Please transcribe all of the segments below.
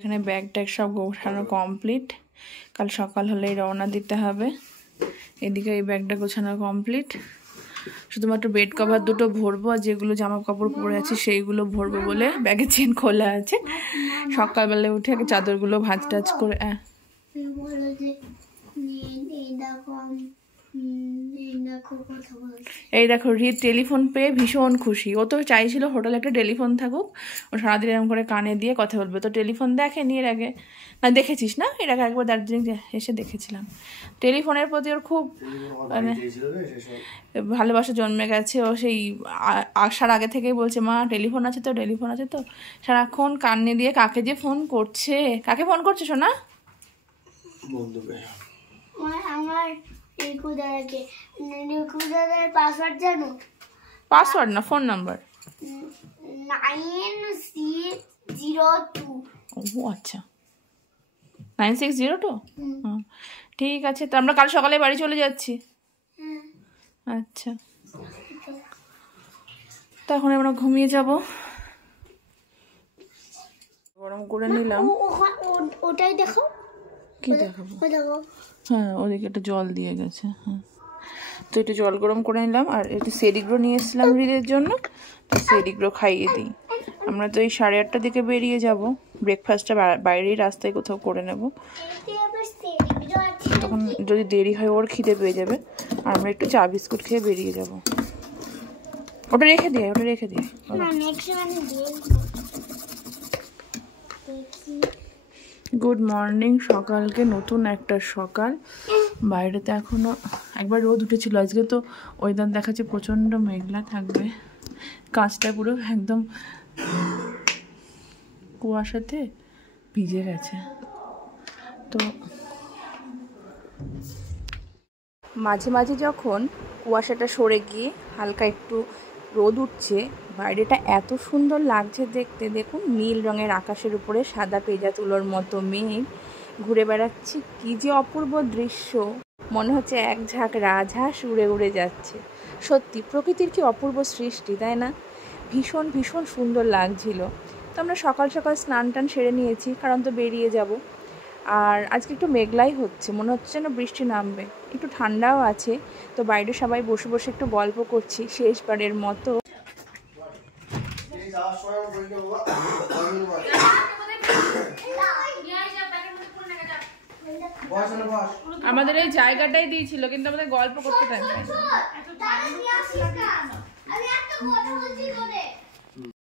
এখানে bag tag সব গোছানো কমপ্লিট। কাল সকাল হলেই রওনা দিতে হবে। এদিকে এই ব্যাগটা গোছানো কমপ্লিট, শুধুমাত্র বেড কভার দুটো ভরবো আর যেগুলো জামা কাপড় পরে আছে সেইগুলো ভরবো বলে ব্যাগের চেন খোলা আছে। সকালবেলায় উঠে আগে চাদরগুলো ভাঁজ টাজ করে এই দেখো রিত টেলিফোন পেয়ে ভীষণ খুশি। ও তো চাইছিল হোটেলে একটা টেলিফোন থাকুক, ও সারাদিন এরকম করে কানে দিয়ে কথা বলবে। তো টেলিফোন দেখেনি এর আগে, না দেখেছিস না? এর আগে একবার দার্জিলিং এসে দেখেছিলাম। টেলিফোনের প্রতি ওর খুব মানে ভালোবাসা জন্মে গেছে। ও সেই আসার আগে থেকেই বলছে, মা টেলিফোন আছে তো, টেলিফোন আছে তো। সারাক্ষণ কানে দিয়ে কাকে যে ফোন করছে। কাকে ফোন করছে শোনা? পাসওয়ার্ড না, ফোন নাম্বার 9602। ও আচ্ছা, 9602। ঠিক আছে, তো আমরা কাল সকালে বাড়ি চলে যাচ্ছি। আচ্ছা, তো এখন আমরা ঘুমিয়ে যাব। গরম করে নিলাম। ওটাই দেখো। কি দেখাবো? হ্যাঁ, ওদিকে একটা জল দিয়ে গেছে। হ্যাঁ, তো একটু জল গরম করে নিলাম। আর একটু সেরিগ্রো নিয়ে এসেছিলাম রিদের জন্য, তো সেরিগ্রো খাইয়ে দিই। আমরা তো এই 8:30টার দিকে বেরিয়ে যাব। ব্রেকফাস্টটা বাইরেই রাস্তায় কোথাও করে নেব, তখন যদি দেরি হয় ওর খিদে পেয়ে যাবে। আর আমরা একটু চা বিস্কুট খেয়ে বেরিয়ে যাব। ওটা রেখে দিয়ে, ওটা রেখে দিয়ে। গুড মর্নিং, সকালকে নতুন একটা সকাল। বাইরেতে এখনো একবার রোদ উঠেছিল, আজকে তো ওয়েদার দেখাচ্ছে প্রচণ্ড মেঘলা থাকবে। কাঁচটা পুরো একদম কুয়াশাতে ভিজে গেছে। তো মাঝে মাঝে যখন কুয়াশাটা সরে গিয়ে হালকা একটু রোদ উঠছে, বাইরেটা এত সুন্দর লাগছে দেখতে। দেখুন, নীল রঙের আকাশের উপরে সাদা পেঁজা তুলোর মতো মেঘ ঘুরে বেড়াচ্ছে। কি যে অপূর্ব দৃশ্য, মনে হচ্ছে এক ঝাঁক রাজহাঁস উড়ে উড়ে যাচ্ছে। সত্যি প্রকৃতির কি অপূর্ব সৃষ্টি, তাই না? ভীষণ ভীষণ সুন্দর লাগছিল। তো আমরা সকাল সকাল স্নান টান সেরে নিয়েছি, কারণ তো বেরিয়ে যাব। আর আজকে একটু মেঘলাই হচ্ছে, মনে হচ্ছে যেন বৃষ্টি নামবে। একটু ঠান্ডাও আছে। তো বাইরে সবাই বসে বসে একটু গল্প করছি শেষবারের মতো। আমাদের এই জায়গাটাই দিয়েছিল, কিন্তু আমাদের গল্প করতে টাইম পাই না।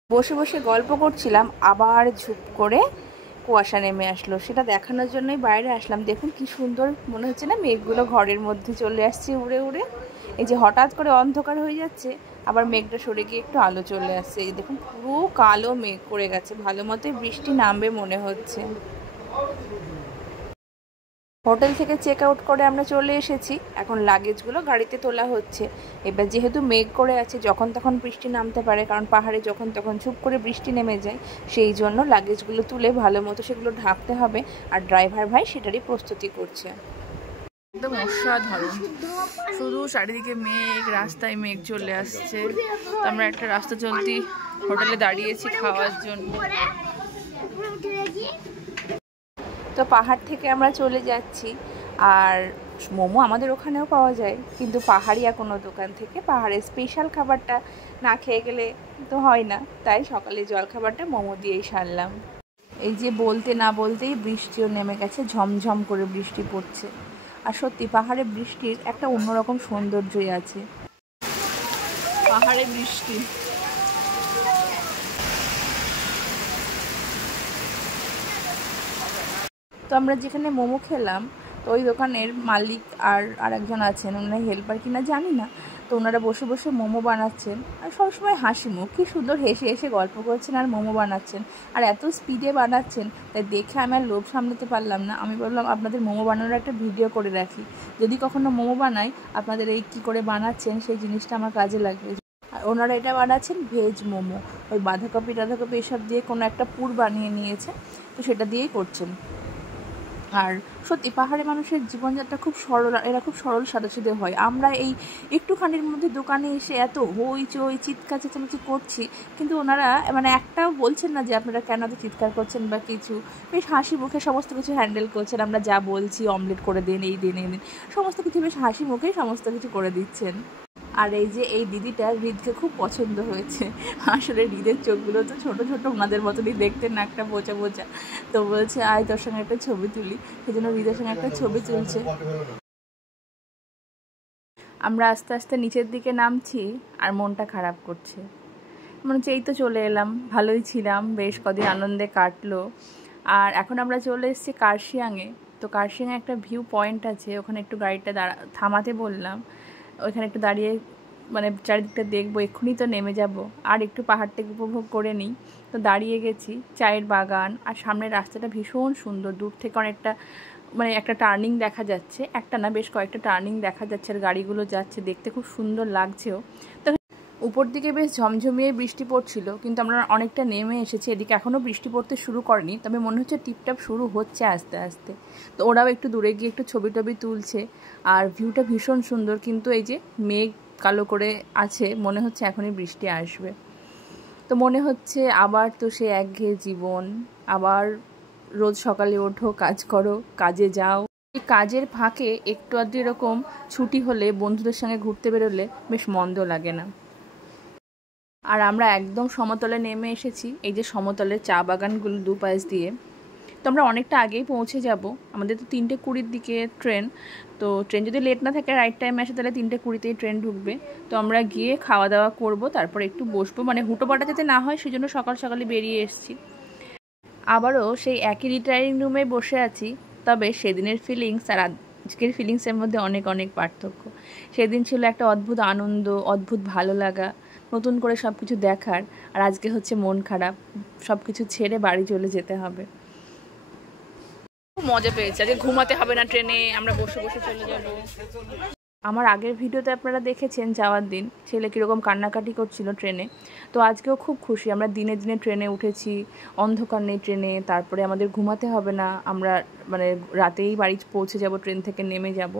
বসে বসে গল্প করছিলাম, আবার ঝুপ করে কুয়াশা নেমে আসলো। সেটা দেখানোর জন্যই বাইরে আসলাম। দেখুন কি সুন্দর, মনে হচ্ছে না মেঘগুলো ঘরের মধ্যে চলে আসছে উড়ে উড়ে। এই যে হঠাৎ করে অন্ধকার হয়ে যাচ্ছে, আবার মেঘটা সরে গিয়ে একটু আলো চলে আসছে। এই দেখুন পুরো কালো মেঘ করে গেছে, ভালো মতোই বৃষ্টি নামবে মনে হচ্ছে। হোটেল থেকে চেক আউট করে আমরা চলে এসেছি। এখন লাগেজগুলো গাড়িতে তোলা হচ্ছে। এবার যেহেতু মেঘ করে আছে, যখন তখন বৃষ্টি নামতে পারে, কারণ পাহাড়ে যখন তখন চুপ করে বৃষ্টি নেমে যায়। সেই জন্য লাগেজগুলো তুলে ভালো মতো সেগুলো ঢাকতে হবে। আর ড্রাইভার ভাই সেটারই প্রস্তুতি করছে। একদম অসাধারণ, শুধু চারিদিকে মেঘ, রাস্তায় মেঘ চলে আসছে। আমরা একটা রাস্তা চলতি হোটেলে দাঁড়িয়েছি খাওয়ার জন্য। তো পাহাড় থেকে আমরা চলে যাচ্ছি। আর মোমো আমাদের ওখানেও পাওয়া যায়, কিন্তু পাহাড়িয়া কোনো দোকান থেকে পাহাড়ের স্পেশাল খাবারটা না খেয়ে গেলে তো হয় না। তাই সকালে জলখাবারটা মোমো দিয়েই সারলাম। এই যে বলতে না বলতেই বৃষ্টিও নেমে গেছে, ঝমঝম করে বৃষ্টি পড়ছে। আর সত্যি পাহাড়ে বৃষ্টির একটা অন্যরকম সৌন্দর্যই আছে। পাহাড়ে বৃষ্টি। তো আমরা যেখানে মোমো খেলাম, তো ওই দোকানের মালিক আর একজন আছেন, ওনারা হেল্পার কিনা জানি না। তো ওনারা বসে বসে মোমো বানাচ্ছেন, আর সবসময় হাসি মুখ, কী সুন্দর হেসে হেসে গল্প করছেন আর মোমো বানাচ্ছেন। আর এত স্পিডে বানাচ্ছেন, তাই দেখে আমি আর লোভ সামলাতে পারলাম না। আমি বললাম আপনাদের মোমো বানানোর একটা ভিডিও করে রাখি, যদি কখনো মোমো বানাই আপনাদের এই কী করে বানাচ্ছেন সেই জিনিসটা আমার কাজে লাগবে। আর ওনারা এটা বানাচ্ছেন ভেজ মোমো, ওই বাঁধাকপি এসব দিয়ে কোনো একটা পুর বানিয়ে নিয়েছে, তো সেটা দিয়েই করছেন। আর সত্যি পাহাড়ে মানুষের জীবনযাত্রা খুব সরল, এরা খুব সরল সাদাসিধে হয়। আমরা এই একটুখানির মধ্যে দোকানে এসে এত হইচই চিৎকার চেঁচামেচি করছি, কিন্তু ওনারা মানে একটাও বলছেন না যে আপনারা কেন এত চিৎকার করছেন বা কিছু। বেশ হাসি মুখে সমস্ত কিছু হ্যান্ডেল করছেন। আমরা যা বলছি অমলেট করে দিন, এই দিন এই দিন, সমস্ত কিছু বেশ হাসি মুখেই সমস্ত কিছু করে দিচ্ছেন। আর এই যে এই দিদিটা হৃদকে খুব পছন্দ হয়েছে। আসলে হৃদের চোখগুলো তো ছোটো ছোটো ওনাদের মতনই দেখতে, নাকটা বোচা বোচা। তো বলছে আয় তোর সঙ্গে একটা ছবি তুলি, সেই জন্য হৃদের সঙ্গে একটা ছবি তুলছে। আমরা আস্তে আস্তে নিচের দিকে নামছি আর মনটা খারাপ করছে। মনে হচ্ছে এই তো চলে এলাম, ভালোই ছিলাম, বেশ কদিন আনন্দে কাটলো। আর এখন আমরা চলে এসেছি কার্শিয়াংয়ে। তো কার্শিয়াংয়ে একটা ভিউ পয়েন্ট আছে, ওখানে একটু গাড়িটা থামাতে বললাম। ওইখানে একটু দাঁড়িয়ে মানে চারিদিকটা দেখবো, এক্ষুনি তো নেমে যাব, আর একটু পাহাড়টাকে উপভোগ করে নিই। তো দাঁড়িয়ে গেছি, চায়ের বাগান, আর সামনের রাস্তাটা ভীষণ সুন্দর। দূর থেকে অনেকটা মানে একটা টার্নিং দেখা যাচ্ছে, একটা না বেশ কয়েকটা টার্নিং দেখা যাচ্ছে, আর গাড়িগুলো যাচ্ছে, দেখতে খুব সুন্দর লাগছেও। তো উপর দিকে বেশ ঝমঝমিয়ে বৃষ্টি পড়ছিল, কিন্তু আমরা অনেকটা নেমে এসেছি, এদিকে এখনও বৃষ্টি পড়তে শুরু করেনি, তবে মনে হচ্ছে টিপটাপ শুরু হচ্ছে আস্তে আস্তে। তো ওরাও একটু দূরে গিয়ে একটু ছবি টবি তুলছে, আর ভিউটা ভীষণ সুন্দর। কিন্তু এই যে মেঘ কালো করে আছে, মনে হচ্ছে এখনই বৃষ্টি আসবে। তো মনে হচ্ছে আবার তো সে একঘেয়ে জীবন, আবার রোজ সকালে ওঠো, কাজ করো, কাজে যাও। এই কাজের ফাঁকে একটু আধটু এরকম ছুটি হলে, বন্ধুদের সঙ্গে ঘুরতে বেরোলে বেশ মন্দ লাগে না। আর আমরা একদম সমতলে নেমে এসেছি, এই যে সমতলের চা বাগানগুলো দুপাশ দিয়ে। তো আমরা অনেকটা আগেই পৌঁছে যাব, আমাদের তো 3:20 দিকে ট্রেন। তো ট্রেন যদি লেট না থাকে, রাইট টাইমে আসে, তাহলে 3:20তেই ট্রেন ঢুকবে। তো আমরা গিয়ে খাওয়া দাওয়া করব, তারপর একটু বসবো, মানে হুটোপাটা যাতে না হয় সেজন্য সকাল সকালে বেরিয়ে এসেছি। আবারও সেই একই রিটায়ারিং রুমে বসে আছি, তবে সেদিনের ফিলিংস আর আজকের ফিলিংসের মধ্যে অনেক অনেক পার্থক্য। সেদিন ছিল একটা অদ্ভুত আনন্দ, অদ্ভুত ভালো লাগা, নতুন করে সব কিছু দেখার। আর আজকে হচ্ছে মন খারাপ, সব কিছু ছেড়ে বাড়ি চলে যেতে হবে। খুব মজা পেয়েছে, আজকে ঘুমাতে হবে না ট্রেনে, আমরা বসে বসে চলে যাব। আমার আগের ভিডিওতে আপনারা দেখেছেন যাওয়ার দিন ছেলে কীরকম কান্নাকাটি করছিল ট্রেনে। তো আজকেও খুব খুশি, আমরা দিনে দিনে ট্রেনে উঠেছি, অন্ধকার নেই ট্রেনে, তারপরে আমাদের ঘুমাতে হবে না, আমরা মানে রাতেই বাড়ি পৌঁছে যাব, ট্রেন থেকে নেমে যাব,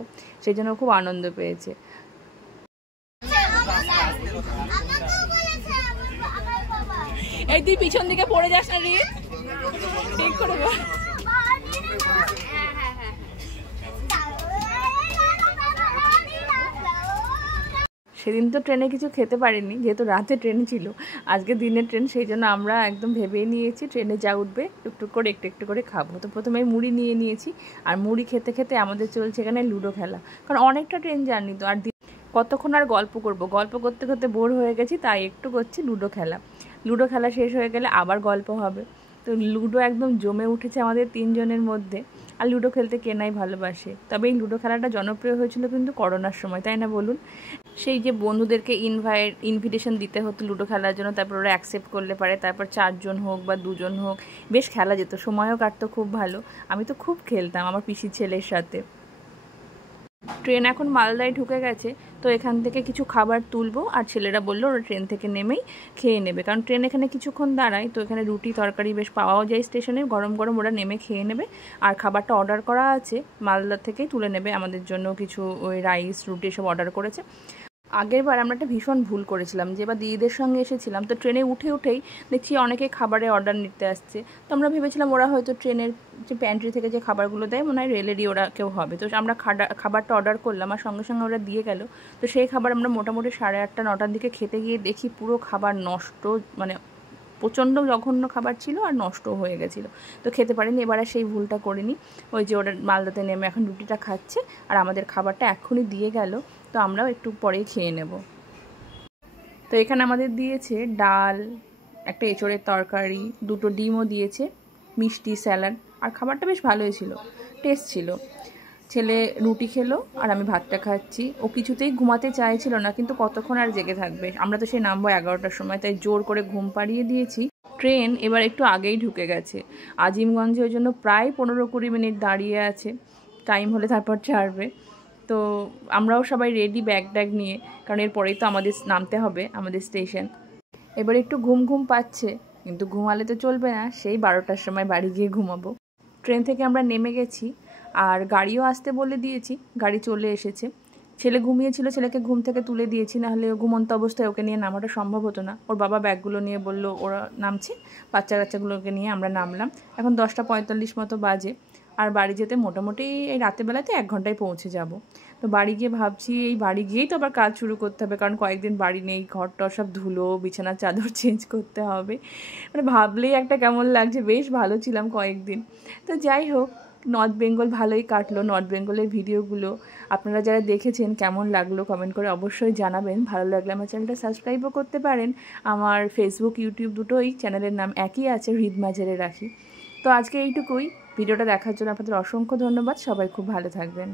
সেই জন্য খুব আনন্দ পেয়েছে। এই তুই পিছন দিকে পড়ে যাস না রে, ঠিক করে বল। সেদিন তো ট্রেনে কিছু খেতে পারিনি, যেহেতু রাতে ট্রেন ছিল, আজকে দিনের ট্রেন, সেই জন্য আমরা একদম ভেবেই নিয়েছি ট্রেনে যা উঠবে টুকটুক করে একটু একটু করে খাবো। তো প্রথমে মুড়ি নিয়ে নিয়েছি, আর মুড়ি খেতে খেতে আমাদের চলছে এখানে লুডো খেলা, কারণ অনেকটা ট্রেন জার্নি তো, আর কতক্ষণ আর গল্প করব, গল্প করতে করতে বোর হয়ে গেছি, তাই একটু করছি লুডো খেলা। লুডো খেলা শেষ হয়ে গেলে আবার গল্প হবে। তো লুডো একদম জমে উঠেছে আমাদের 3 জনের মধ্যে। আর লুডো খেলতে কে নাই ভালোবাসে, তবে এই লুডো খেলাটা জনপ্রিয় হয়েছিল কিন্তু করোনার সময়, তাই না বলুন? সেই যে বন্ধুদেরকে ইনভিটেশন দিতে হতো লুডো খেলার জন্য, তারপর ওরা অ্যাকসেপ্ট করলে পারে, তারপর 4 জন হোক বা 2 জন হোক, বেশ খেলা যেত, সময়ও কাটতো খুব ভালো। আমি তো খুব খেলতাম আমার পিসির ছেলের সাথে। ট্রেন এখন মালদায় ঢুকে গেছে, তো এখান থেকে কিছু খাবার তুলবো, আর ছেলেরা বললো ওরা ট্রেন থেকে নেমেই খেয়ে নেবে, কারণ ট্রেন এখানে কিছুক্ষণ দাঁড়ায়, তো এখানে রুটি তরকারি বেশ পাওয়াও যায় স্টেশনে, গরম গরম ওরা নেমে খেয়ে নেবে। আর খাবারটা অর্ডার করা আছে, মালদা থেকেই তুলে নেবে, আমাদের জন্য কিছু ওই রাইস রুটি সব অর্ডার করেছে। আগের বার আমরা একটা ভীষণ ভুল করেছিলাম, যে এবার দিদিদের সঙ্গে এসেছিলাম, তো ট্রেনে উঠেই দেখছি অনেকে খাবারে অর্ডার নিতে আসছে। তো আমরা ভেবেছিলাম ওরা হয়তো ট্রেনের যে প্যান্ট্রি থেকে যে খাবারগুলো দেয় মনে হয় রেলেরই ওরা কেউ হবে। তো আমরা খাবারটা অর্ডার করলাম, আর সঙ্গে সঙ্গে ওরা দিয়ে গেল। তো সেই খাবার আমরা মোটামুটি 8:30 9টার দিকে খেতে গিয়ে দেখি পুরো খাবার নষ্ট, মানে প্রচণ্ড জঘন্য খাবার ছিল, আর নষ্ট হয়ে গেছিলো। তো খেতে পারিনি, এবার আর সেই ভুলটা করিনি। ওই যে ওরা মালদাতে নেমে এখন রুটিটা খাচ্ছে, আর আমাদের খাবারটা এক্ষুনি দিয়ে গেল, তো আমরাও একটু পরেই খেয়ে নেব। তো এখানে আমাদের দিয়েছে ডাল, একটা এঁচোড়ের তরকারি, 2টো ডিমও দিয়েছে, মিষ্টি, স্যালাড, আর খাবারটা বেশ ভালোই ছিল, টেস্ট ছিল। ছেলে রুটি খেলো আর আমি ভাতটা খাচ্ছি। ও কিছুতেই ঘুমাতে চাইছিল না, কিন্তু কতক্ষণ আর জেগে থাকবে, আমরা তো সেই নামবো 11টার সময়, তাই জোর করে ঘুম পাড়িয়ে দিয়েছি। ট্রেন এবার একটু আগেই ঢুকে গেছে, আজিমগঞ্জে, ওই জন্য প্রায় 15-20 মিনিট দাঁড়িয়ে আছে, টাইম হলে তারপর ছাড়বে। তো আমরাও সবাই রেডি ব্যাগ ট্যাগ নিয়ে, কারণ এরপরেই তো আমাদের নামতে হবে আমাদের স্টেশন। এবার একটু ঘুম ঘুম পাচ্ছে, কিন্তু ঘুমালে তো চলবে না, সেই 12টার সময় বাড়ি গিয়ে ঘুমাবো। ট্রেন থেকে আমরা নেমে গেছি, আর গাড়িও আসতে বলে দিয়েছি, গাড়ি চলে এসেছে। ছেলে ঘুমিয়েছিল, ছেলেকে ঘুম থেকে তুলে দিয়েছি, নাহলে ঘুমন্ত অবস্থায় ওকে নিয়ে নামাটা সম্ভব হতো না। ওর বাবা ব্যাগগুলো নিয়ে বলল ওরা নামছে, বাচ্চা কাচ্চাগুলোকে নিয়ে আমরা নামলাম। এখন 10:45 মতো বাজে, আর বাড়ি যেতে মোটামুটি এই রাতেরবেলাতে 1 ঘন্টায় পৌঁছে যাব। তো বাড়ি গিয়ে ভাবছি এই বাড়ি গিয়েই তো আবার কাজ শুরু করতে হবে, কারণ কয়েকদিন বাড়ি নেই, ঘরটর সব ধুলো, বিছানার চাদর চেঞ্জ করতে হবে। মানে ভাবলেই একটা কেমন লাগছে, বেশ ভালো ছিলাম কয়েকদিন। তো যাই হোক, নর্থ বেঙ্গল ভালোই কাটলো। নর্থ বেঙ্গলের ভিডিওগুলো আপনারা যারা দেখেছেন কেমন লাগলো কমেন্ট করে অবশ্যই জানাবেন। ভালো লাগলে আমার চ্যানেলটা সাবস্ক্রাইবও করতে পারেন। আমার ফেসবুক ইউটিউব দুটোই চ্যানেলের নাম একই আছে, হৃদ মাঝারে রাখি। তো আজকে এইটুকুই। ভিডিওটা দেখার জন্য আপনাদের অসংখ্য ধন্যবাদ। সবাই খুব ভালো থাকবেন।